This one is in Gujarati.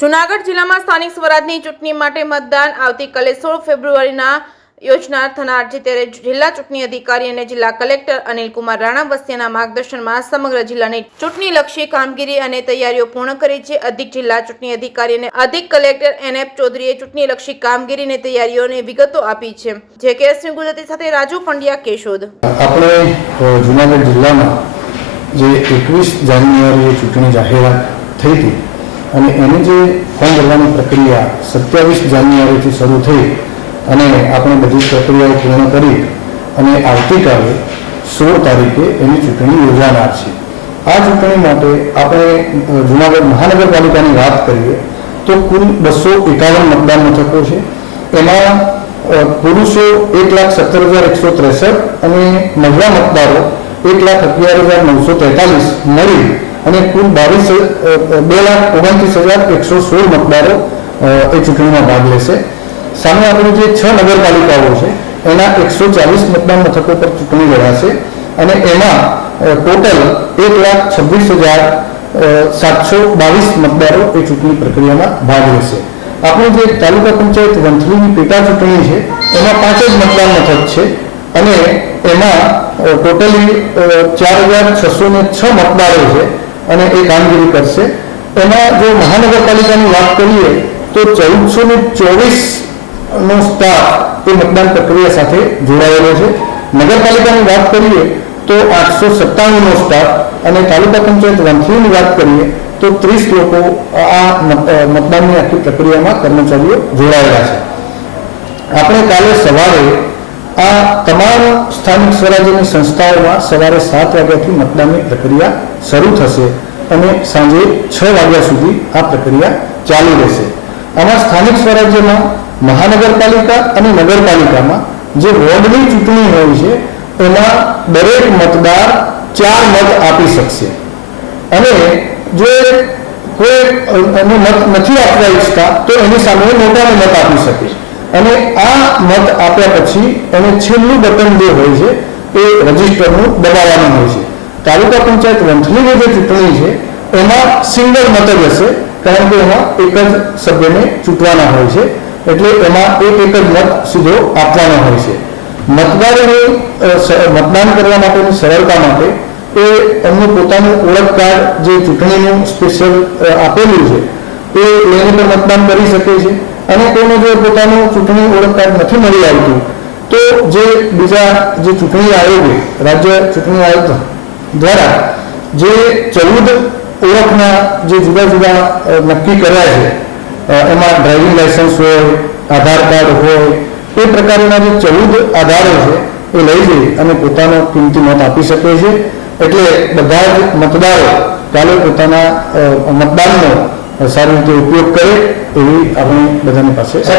જૂનાગઢ જિલ્લામાં સ્થાનિક સ્વરાજની ચૂંટણી માટે મતદાન આવતીકાલે 16 ફેબ્રુઆરીના યોજના થનાર છે ત્યારે જિલ્લા ચૂંટણી અધિકારી અને જિલ્લા કલેક્ટર અનિલકુમાર રાણા વસ્તિયાના માર્ગદર્શનમાં સમગ્ર જિલ્લાની ચૂંટણીલક્ષી કામગીરી અને તૈયારીઓ પૂર્ણ કરી છે। અધિક જિલ્લા ચૂંટણી અધિકારી અને અધિક કલેક્ટર NF ચૌધરીએ ચૂંટણીલક્ષી કામગીરી અને તૈયારીઓની વિગતો આપી છે। JKS ગુજરાતી સાથે રાજુ પંડ્યા કેશોદ। આપણે જૂનાગઢ જિલ્લામાં જે 21 જાન્યુઆરીએ ચૂંટણી જાહેરાત થઈ હતી અને એની જે ફોર્મ ભરવાની પ્રક્રિયા 27 જાન્યુઆરીથી શરૂ થઈ અને આપણે બધી પ્રક્રિયાઓ પૂર્ણ કરી અને આવતીકાલે 16 તારીખે એની ચૂંટણી યોજાનાર છે। આ ચૂંટણી માટે આપણે જૂનાગઢ મહાનગરપાલિકાની વાત કરીએ તો કુલ 251 મતદાન મથકો છે। એમાં પુરુષો 1,17,163 અને મહિલા મતદારો 1,11,943 મળી અને કુલ 2,29,116 મતદારો એ ચૂંટણીમાં ભાગ લેશે। સામે આપણે જે 6 નગરપાલિકાઓ છે એના 140 મતદાન મથકો પર ચૂંટણી લડાશે અને એમાં ટોટલ 1,26,722 મતદારો એ ચૂંટણી પ્રક્રિયામાં ભાગ લેશે। આપણે જે તાલુકા પંચાયત વંથલીની પેટા ચૂંટણી છે એમાં 5 જ મતદાન મથક છે અને એમાં ટોટલી 4,606 મતદારો છે અને એ કામગીરી કરશે। એમાં જો મહાનગરપાલિકાની વાત કરીએ તો 1,424 નો સ્ટાફ એ મતદાન પ્રક્રિયા સાથે જોડાયેલો છે। નગરપાલિકાની વાત કરીએ તો 897 નો સ્ટાફ અને તાલુકા પંચાયત વંથલીની વાત કરીએ તો 30 લોકો આ મતદાનની આખી પ્રક્રિયામાં કર્મચારીઓ જોડાયેલા છે। આપણે કાલે સવારે આ તમામ સ્થાનિક સ્વરાજ્યની સંસ્થાઓમાં સવારે 7 વાગ્યાથી મતદાનની પ્રક્રિયા શરૂ થશે અને સાંજે 6 વાગ્યા સુધી આ પ્રક્રિયા ચાલુ રહેશે। આમાં સ્થાનિક સ્વરાજ્યમાં મહાનગરપાલિકા અને નગરપાલિકામાં જે વોર્ડની ચૂંટણી હોય છે એમાં દરેક મતદાર 4 મત આપી શકશે અને જો કોઈ મત નથી આપવા ઈચ્છતા તો એની સામે નોટાનો મત આપી શકે અને આ મત આપ્યા પછી એને છેલ્લું બટન જે હોય છે એ રજિસ્ટરનું દબાવવાનું હોય છે। તાલુકા પંચાયત વંથલીની જે ચૂંટણી છે એમાં સિંગલ મત જ હશે કારણ કે એમાં એક જ સભ્યને ચૂંટવાના હોય છે એટલે એમાં એક જ મત સીધો આપવાનો હોય છે। મતદારોને મતદાન કરવા માટેની સરળતા માટે એ એમનું પોતાનું ઓળખ કાર્ડ જે ચૂંટણીનું સ્પેશિયલ આપેલું છે એ લઈને પણ મતદાન કરી શકે છે અને કોઈને જો પોતાનું ચૂંટણી ઓળખ કાર્ડ નથી મળી આવતું તો જે બીજા જે ચૂંટણી આયોગે રાજ્ય ચૂંટણી આયોગ દ્વારા જે 14 ઓળખના જે જુદા જુદા નક્કી કર્યા છે એમાં ડ્રાઇવિંગ લાયસન્સ હોય, આધાર કાર્ડ હોય, એ પ્રકારના જે 14 આધારો છે એ લઈ જઈ અને પોતાનો કિંમતી મત આપી શકે છે। એટલે બધા જ મતદારો કાલે પોતાના મતદાનનો સારી રીતે ઉપયોગ કરે એવી આપણી બધાની પાસે